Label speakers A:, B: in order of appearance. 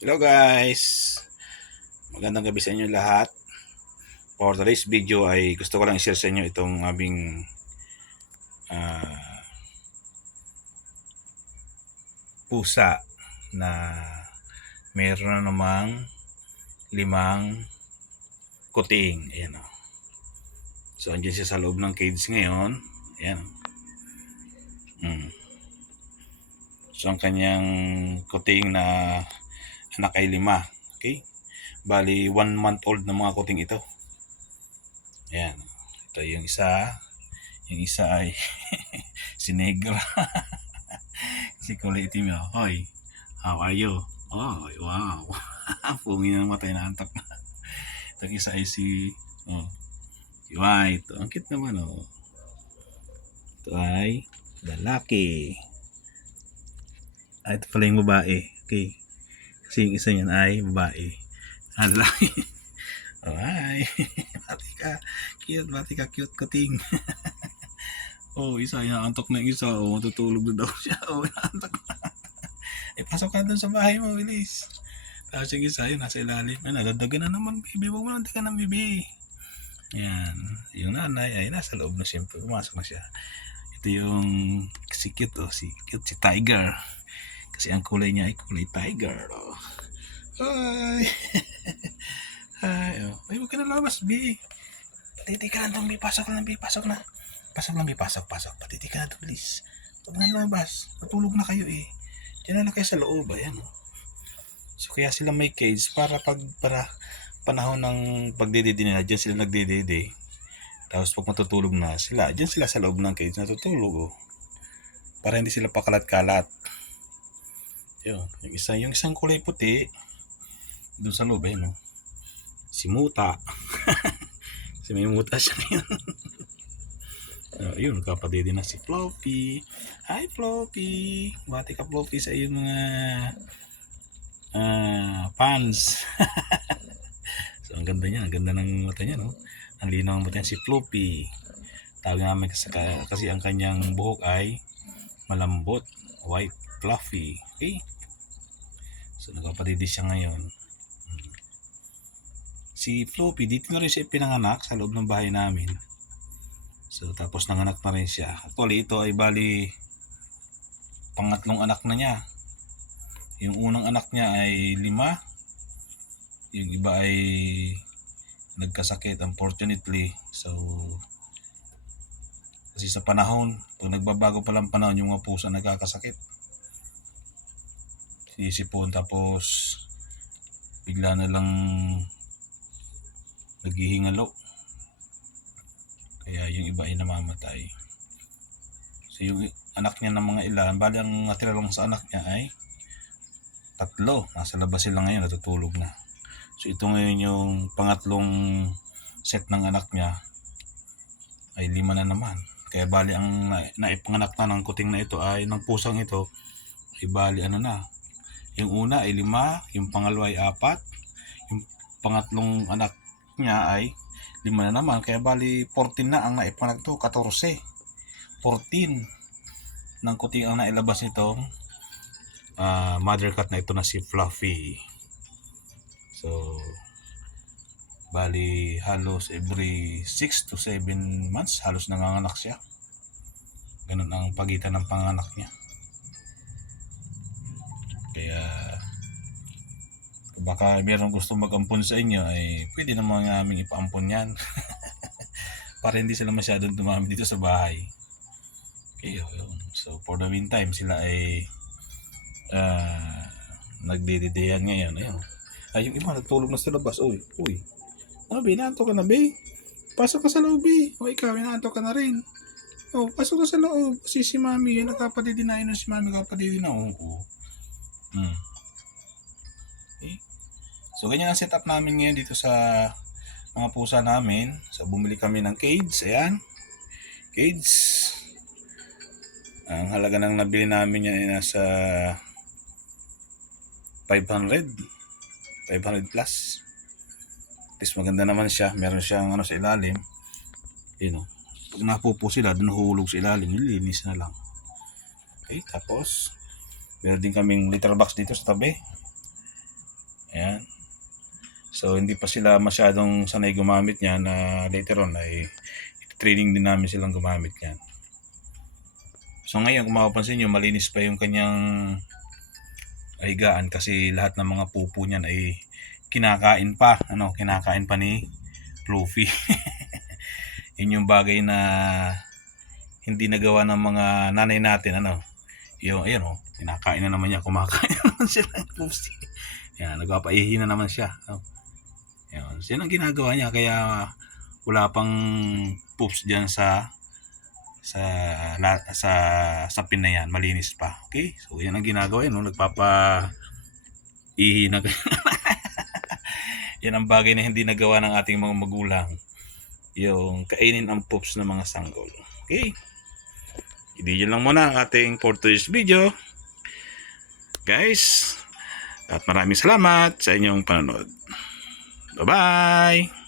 A: Hello guys! Magandang gabi sa inyo lahat. For today's video ay gusto ko lang i-share sa inyo itong aming ah, pusa na meron na namang limang kuting. Ayan o. So, andyan siya sa loob ng cage ngayon. Ayan. Mm. So, ang kanyang kuting na anak ay lima. Okay? Bali, one month old na mga kuting ito. Ayan. Ito yung isa. Yung isa ay si Negra. si kulay itim. Hoy, how are you? Oh, wow. Pungi na matay na antok na. Itong isa ay si oh, si White. Ang cute naman oh. Ito ay lalaki. Ah, ito pala yung babae. Okay. Kasi yung isa niyan ay babae. Ah, lalaki. Oh, hi. Bati ka. Cute. Bati ka. Cute kuting. oh, isa. Inaantok na yung isa. Oh, matutulog na daw siya. Oh, inaantok na. eh, pasok ka dun sa bahay mo, bilis. Tapos yung isa, yun, nasa ilalim. Ay, nadadagan na naman, baby. Huwag mo nang ng baby. Yan. Yung nanay ay nasa loob na siyempre. Pumasok na siya. Ito yung si cute, oh. Si cute, si Tiger. Kasi ang kulay niya ay kulay tiger. Oh. Hi! Hi! Oh. Ay, huwag ka na labas, B. Patiti ka lang, B. Pasok lang, B. Pasok na. Pasok lang, B. Pasok, pasok. Patiti ka na, please. Huwag na labas. Natulog na kayo, eh. Diyan na kayo sa loob. Ayan, oh. So, kaya sila may cage para pag, para panahon ng pagdididi nila, diyan sila nagdididi. Tapos pag matutulog na sila, diyan sila sa loob ng cage natutulog, oh. Para hindi sila pakalat-kalat. Yun. Yung, isa, yung isang kulay puti, doon sa loob, ayun, no? Si Muta. si may muta siya ngayon. uh, yun, kapatid na si Floppy. Hi, Floppy. Bati ka, Floppy, sa iyong mga ah fans. so, ang ganda niya. Ang ganda ng mata niya, no? Ang linaw ng mata niya, si Floppy. Tawag namin kasi, kasi ang kanyang buhok ay malambot, white, fluffy. Okay? So, nagpapadidi siya ngayon. Hmm. Si Floppy, dito na rin siya pinanganak sa loob ng bahay namin. So, tapos nanganak na rin siya. Actually, ito ay bali pangatlong anak na niya. Yung unang anak niya ay lima. Yung iba ay nagkasakit, unfortunately. So, kasi sa panahon, pag nagbabago pa lang panahon, yung mga pusa nagkakasakit sisipon tapos bigla na lang naghihingalo. Kaya yung iba ay namamatay. So yung anak niya ng mga ilan bali ang natira lang sa anak niya ay tatlo. Nasa labas sila ngayon natutulog na. So ito ngayon yung pangatlong set ng anak niya ay lima na naman. Kaya bali ang na, naipanganak na ng kuting na ito ay ng pusang ito ay bali ano na yung una ay lima, yung pangalawa ay apat, yung pangatlong anak niya ay lima na naman. Kaya bali 14 na ang naipanganak to, 14. 14 ng kuting ang nailabas nitong uh, mother cat na ito na si Fluffy. So, bali halos every 6 to 7 months halos nanganganak siya. Ganun ang pagitan ng panganak niya. Kaya baka meron gusto mag-ampon sa inyo ay pwede naman namin ipaampon yan. Para hindi sila masyadong dumami dito sa bahay. Okay, yun. So for the meantime sila ay uh, nagdididihan ngayon. Ayun. Ay, yung iba nagtulog na sa labas. Uy, uy. Ano, binato ka na, be? Pasok ka sa loob, be. O ikaw, binato ka na rin. Oh, pasok ka sa loob. Si si mami, yun, nagkapadidinayin si mami, kapadidin na. Oo. Oh, Hmm. Okay. So, ganyan ang setup namin ngayon dito sa mga pusa namin. So, bumili kami ng cage. Ayan. Cage. Ang halaga ng nabili namin yan ay nasa 500. 500 plus. At least maganda naman siya. Meron siyang ano sa ilalim. Yun o. Pag napupo sila, dun hulog sa ilalim. Nilinis na lang. Okay, tapos Meron din kaming litter box dito sa tabi. So hindi pa sila masyadong sanay gumamit niyan na later on ay training din namin silang gumamit niyan. So ngayon kung mapapansin nyo malinis pa yung kanyang higaan kasi lahat ng mga pupo niyan ay kinakain pa, ano, kinakain pa ni Fluffy. Yun yung bagay na hindi nagawa ng mga nanay natin, ano. Yung, ayun oh, kinakain na naman niya, kumakain na naman sila ng pussy. Yan, nagpapaihi na naman siya. Oh. Yan, so yun ang ginagawa niya, kaya wala pang poops diyan sa sa la, sa sapin na yan, malinis pa. Okay? So yan ang ginagawa yun, no? nagpapa ihi na yan ang bagay na hindi nagawa ng ating mga magulang. Yung kainin ang poops ng mga sanggol. Okay? Hindi yun lang muna ang ating for today's video. Guys, at maraming salamat sa inyong panonood. Bye-bye!